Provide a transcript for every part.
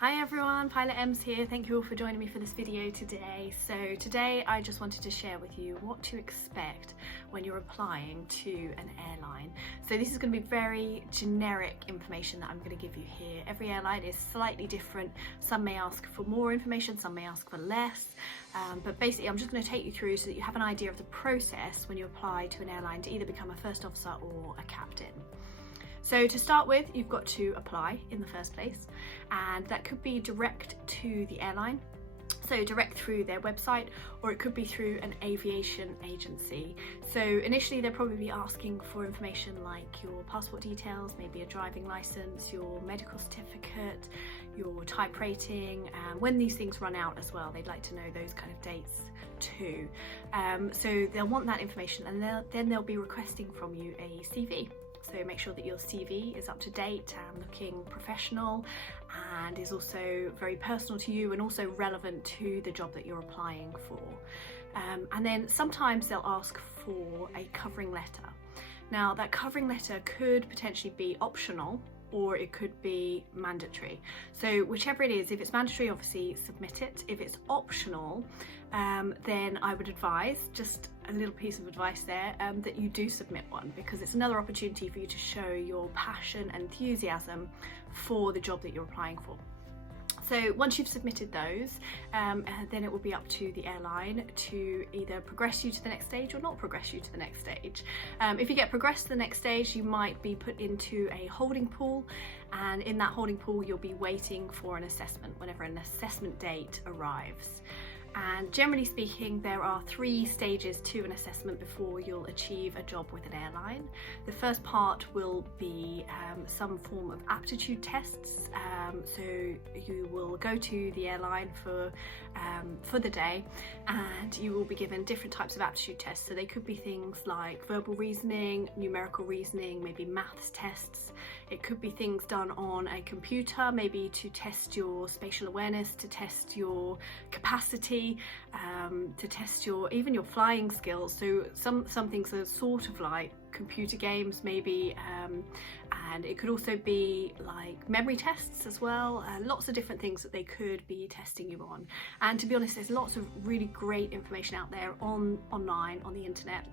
Hi everyone, Pilot Ems here. Thank you all for joining me for this video today. So today I just wanted to share with you what to expect when you're applying to an airline. So this is going to be very generic information that I'm going to give you here. Every airline is slightly different. Some may ask for more information, some may ask for less. But basically I'm just going to take you through so that you have an idea of the process when you apply to an airline to either become a first officer or a captain. So to start with, you've got to apply in the first place, and that could be direct to the airline, so direct through their website, or it could be through an aviation agency. So initially they'll probably be asking for information like your passport details, maybe a driving license, your medical certificate, your type rating, and when these things run out as well, they'd like to know those kind of dates too. So they'll want that information, and then they'll be requesting from you a CV. So make sure that your CV is up to date and looking professional and is also very personal to you and also relevant to the job that you're applying for. And then sometimes they'll ask for a covering letter. Now that covering letter could potentially be optional, or it could be mandatory. So whichever it is, if it's mandatory, obviously submit it. If it's optional, then I would advise, just a little piece of advice there, that you do submit one, because it's another opportunity for you to show your passion and enthusiasm for the job that you're applying for. So once you've submitted those, then it will be up to the airline to either progress you to the next stage or not progress you to the next stage. If you get progressed to the next stage, you might be put into a holding pool, and in that holding pool you'll be waiting for an assessment whenever an assessment date arrives. And generally speaking, there are 3 stages to an assessment before you'll achieve a job with an airline. The first part will be some form of aptitude tests. So you will go to the airline for the day, and you will be given different types of aptitude tests. So they could be things like verbal reasoning, numerical reasoning, maybe maths tests. It could be things done on a computer, maybe to test your spatial awareness, to test your capacity, to test even your flying skills. So some things are sort of like computer games maybe, and it could also be like memory tests as well. Lots of different things that they could be testing you on. And to be honest, there's lots of really great information out there online on the internet.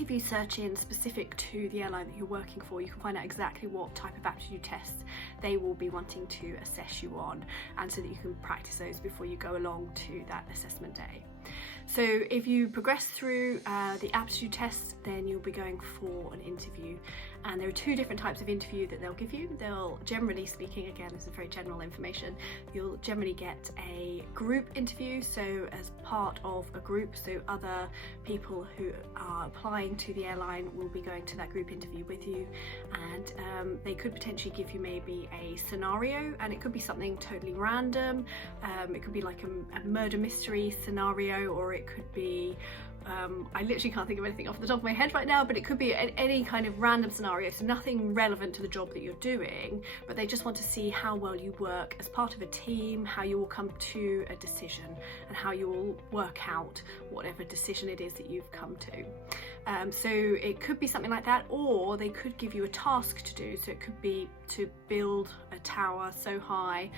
If you search in specific to the airline that you're working for, you can find out exactly what type of aptitude tests they will be wanting to assess you on, and so that you can practice those before you go along to that assessment day. So if you progress through the aptitude test, then you'll be going for an interview, and there are 2 different types of interview that they'll give you. They'll, generally speaking, again, this is very general information, you'll generally get a group interview, so as part of a group, so other people who are applying to the airline will be going to that group interview with you, and they could potentially give you maybe a scenario, and it could be something totally random. It could be like a murder mystery scenario, or it could be I literally can't think of anything off the top of my head right now, but it could be any kind of random scenario, so nothing relevant to the job that you're doing, but they just want to see how well you work as part of a team, how you will come to a decision, and how you will work out whatever decision it is that you've come to. So it could be something like that, or they could give you a task to do. So it could be to build a tower so high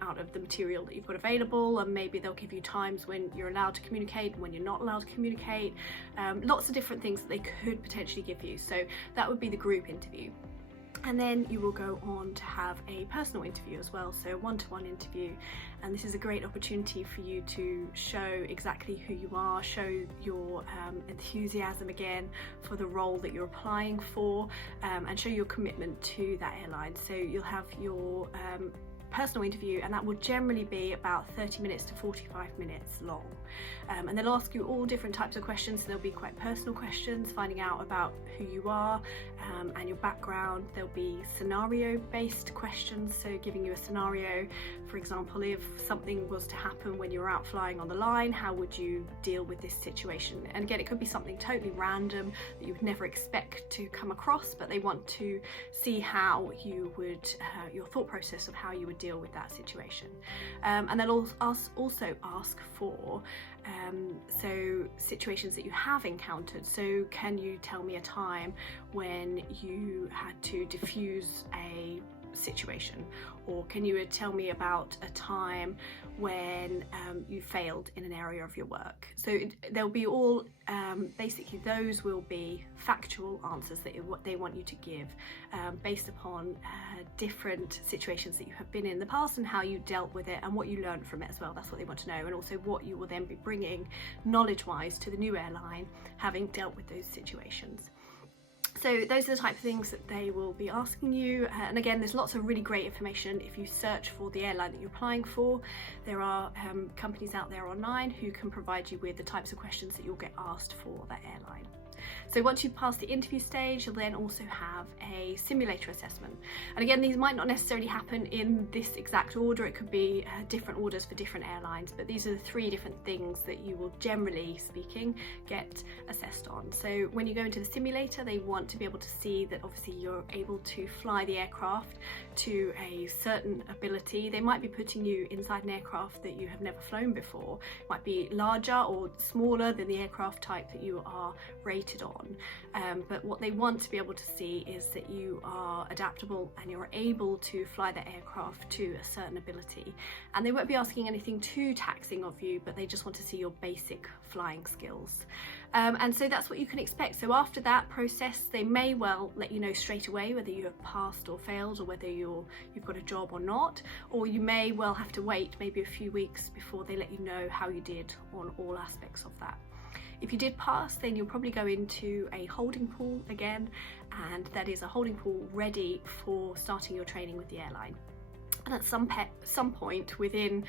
out of the material that you've got available, and maybe they'll give you times when you're allowed to communicate and when you're not allowed to communicate. Lots of different things that they could potentially give you. So that would be the group interview. And then you will go on to have a personal interview as well, so a one-to-one interview, and this is a great opportunity for you to show exactly who you are, show your enthusiasm again for the role that you're applying for, and show your commitment to that airline. So you'll have your personal interview, and that will generally be about 30 minutes to 45 minutes long, and they'll ask you all different types of questions. So there'll be quite personal questions, finding out about who you are and your background. There'll be scenario based questions, so giving you a scenario. For example, if something was to happen when you're out flying on the line, how would you deal with this situation? And again, it could be something totally random that you would never expect to come across, but they want to see how you would your thought process of how you would deal with that situation. And they'll also ask for so situations that you have encountered. So can you tell me a time when you had to diffuse a situation? Or can you tell me about a time when you failed in an area of your work? So they'll be all, basically those will be factual answers that they want you to give based upon different situations that you have been in the past and how you dealt with it and what you learned from it as well. That's what they want to know, and also what you will then be bringing knowledge-wise to the new airline, having dealt with those situations. So those are the type of things that they will be asking you, and again, there's lots of really great information. If you search for the airline that you're applying for, there are companies out there online who can provide you with the types of questions that you'll get asked for that airline. So once you've passed the interview stage, you'll then also have a simulator assessment. And again, these might not necessarily happen in this exact order. It could be different orders for different airlines, but these are the 3 different things that you will, generally speaking, get assessed on. So when you go into the simulator, they want to be able to see that obviously you're able to fly the aircraft to a certain ability. They might be putting you inside an aircraft that you have never flown before. It might be larger or smaller than the aircraft type that you are rated on. But what they want to be able to see is that you are adaptable and you're able to fly the aircraft to a certain ability. And they won't be asking anything too taxing of you, but they just want to see your basic flying skills. And so that's what you can expect. So after that process, they may well let you know straight away whether you have passed or failed, or whether you've got a job or not, or you may well have to wait maybe a few weeks before they let you know how you did on all aspects of that. If you did pass, then you'll probably go into a holding pool again, and that is a holding pool ready for starting your training with the airline. And at some point within,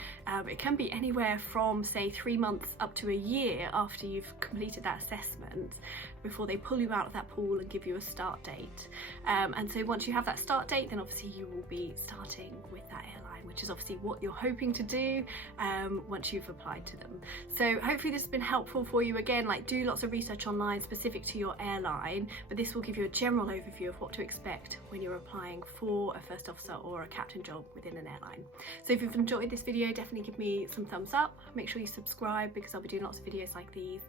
it can be anywhere from say 3 months up to a year after you've completed that assessment, before they pull you out of that pool and give you a start date. And so once you have that start date, then obviously you will be starting with that airline, which is obviously what you're hoping to do once you've applied to them. So hopefully this has been helpful for you. Again, like, do lots of research online specific to your airline, but this will give you a general overview of what to expect when you're applying for a first officer or a captain job within an airline. So if you've enjoyed this video, definitely give me some thumbs up. Make sure you subscribe, because I'll be doing lots of videos like these,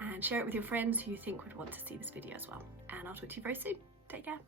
and share it with your friends who you think would want to see this video as well. And I'll talk to you very soon. Take care.